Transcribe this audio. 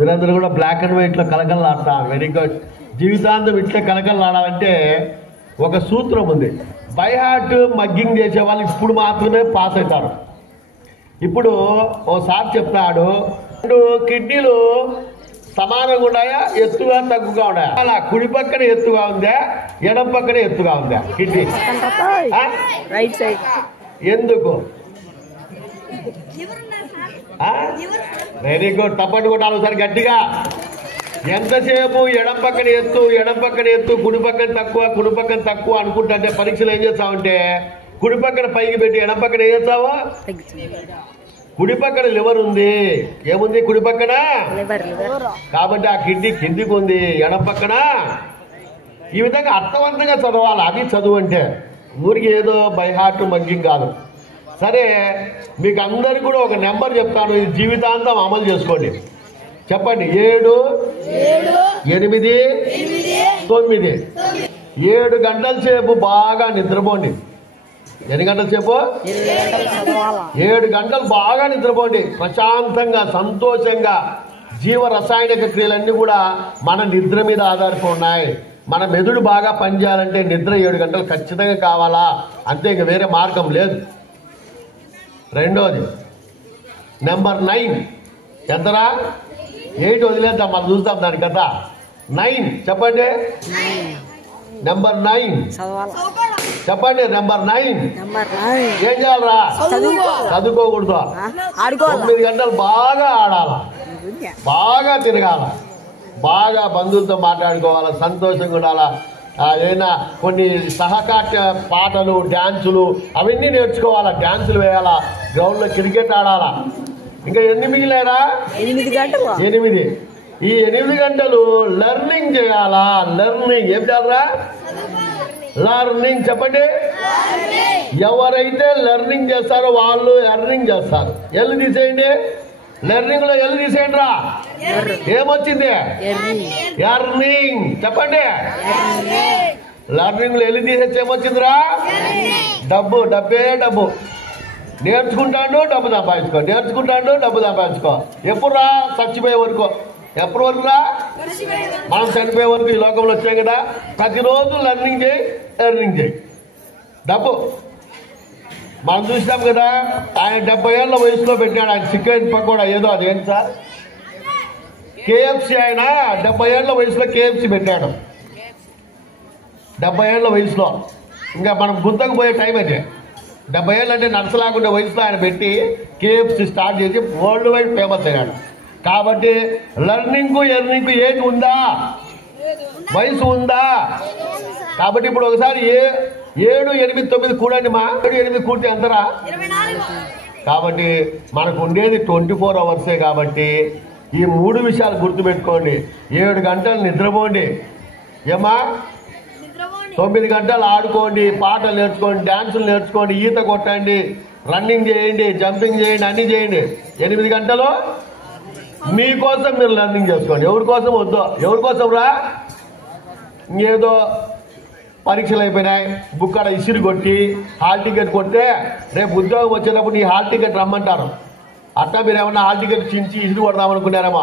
మీరందరూ కూడా black and వైట్లో కలకలలాడతా. Very good. జీవితాంతం ఇట్లే కలకలలాడాలంటే ఒక సూత్రం ఉంది. బై హార్ట్ మగ్గింగ్ చేసే వాళ్ళు ఇప్పుడు మాత్రమే పాస్ అవుతారు. ఇప్పుడు ఓసారి చెప్తాడు, రెండు కిడ్నీలు సమానంగా ఉన్నాయా, ఎత్తుగా తగ్గుగా ఉన్నాయా? అలా కుడి పక్కన ఎత్తుగా ఉందా, ఎడం పక్కన ఎత్తుగా ఉందా కిడ్నీ? Right side. ఎందుకు? Very good. తప్పటి కొట్టాలి ఒకసారి గట్టిగా. ఎంతసేపు ఎడం పక్కన ఎత్తు కుడి పక్కన తక్కువ అనుకుంటే పరీక్షలు ఏం చేస్తావంటే కుడి పక్కన పైకి పెట్టి ఎడం పక్కన ఏం చేస్తావా? కుడి పక్కన లివర్ ఉంది. ఏముంది కుడి పక్కన? కాబట్టి ఆ కిడ్నీ కిందికి ఉంది, ఎడం పక్కన. ఈ విధంగా అర్థవంతంగా చదవాలి. అది చదువు అంటే ఊరికి ఏదో బై హార్ట్ మగ్గింగ్ కాదు. సరే, మీకు అందరికి కూడా ఒక నెంబర్ చెప్తాను, ఇది జీవితాంతం అమలు చేసుకోండి. చెప్పండి. 7, 8, 9. 7 గంటల సేపు బాగా నిద్రపోండి. ఎన్ని గంటల సేపు? 7 గంటలు బాగా నిద్రపోండి. ప్రశాంతంగా, సంతోషంగా. జీవ రసాయనిక క్రియలన్నీ కూడా మన నిద్ర మీద ఆధారపడి ఉన్నాయి. మన మెదడు బాగా పనిచేయాలంటే నిద్ర 7 గంటలు ఖచ్చితంగా కావాలా, అంతే, ఇంక వేరే మార్గం లేదు. రెండోది నెంబర్ 9. ఎంతరా? 8 వదిలేద్దాం, మనం చూస్తాం దాని కదా. 9 చెప్పండి. నెంబర్ 9 చెప్పండి. నెంబర్ 9 ఏం చేయాలరా? చదువుకోకూడదు. 9 గంటలు బాగా ఆడాల, బాగా తిరగాల, బాగా బంధువులతో మాట్లాడుకోవాలా, సంతోషంగా ఉండాలా. ఏదైనా కొన్ని సహకార పాటలు, డ్యాన్సులు అవన్నీ నేర్చుకోవాలా, డ్యాన్సులు వేయాలా, గ్రౌండ్లో క్రికెట్ ఆడాలా. ఇంకా ఎన్ని మిగిలేరా? 8 గంటలు. 8. ఈ 8 గంటలు లెర్నింగ్ చేయాలా. లెర్నింగ్ ఏం చేయాలరా? లెర్నింగ్ చెప్పండి. ఎవరైతే లెర్నింగ్ చేస్తారో వాళ్ళు ఎర్నింగ్ చేస్తారు. ఎల్లు తీసేయండి. లెర్నింగ్ లో ఎల్లు తీసేయండి రా. ఏమొచ్చింది? ఎర్నింగ్ చెప్పండి. లెర్నింగ్ లో ఎల్లు తీసేసి ఏమొచ్చిందిరా? డబ్బు. డబ్బే డబ్బు. నేర్చుకుంటాడు, డబ్బు సంపాదించుకో. ఎప్పుడు రా? చచ్చిపోయే వరకు. ఎప్పటి వరకు రా? మనం చనిపోయే వరకు ఈ లోకంలో వచ్చాం కదా. ప్రతిరోజు లెర్నింగ్ చేయి, ఎర్నింగ్ చేయి. డబ్బు మనం చూసినాం కదా. ఆయన 70 ఏళ్ళ వయసులో పెట్టాడు ఆయన చికెన్ పకోడా ఏదో, అది ఏంటి సార్? KFC. ఆయన 70 ఏళ్ళ వయసులో KFC పెట్టాడు. 70 ఏళ్ళ వయసులో. ఇంకా మనం గుంతకు పోయే టైం అయితే 70 ఏళ్ళు అంటే నడసలాగుండే వయసులో ఆయన పెట్టి KFC స్టార్ట్ చేసి వరల్డ్ వైడ్ ఫేమస్ అయ్యాడు. కాబట్టి లెర్నింగ్ ఎర్నింగ్ ఏజ్ ఉందా? వయసు ఉందా? కాబట్టి ఇప్పుడు ఒకసారి 7, 8, 9 కూడండి మా. 7, 8 కూడితే ఎంతరా? కాబట్టి మనకు ఉండేది 24 అవర్సే. కాబట్టి ఈ 3 విషయాలు గుర్తుపెట్టుకోండి. 7 గంటలు నిద్రపోండి. ఏమా? 9 గంటలు ఆడుకోండి, పాటలు నేర్చుకోండి, డ్యాన్సులు నేర్చుకోండి, ఈత కొట్టండి, రన్నింగ్ చేయండి, జంపింగ్ చేయండి, అన్నీ చేయండి. 8 గంటలు మీకోసం మీరు లెర్నింగ్ చేసుకోండి. ఎవరి కోసం వద్దు. ఎవరి కోసం రా? ఇంకేదో పరీక్షలు అయిపోయినాయి, బుక్ అక్కడ ఇసిరి కొట్టి హాల్ టికెట్ కొడితే రేపు ఉద్యోగం వచ్చేటప్పుడు ఈ హాల్ టికెట్ రమ్మంటారు. అట్లా మీరు ఏమన్నా హాల్ టికెట్ చించి ఇసిరి కొడదామనుకున్నారేమో.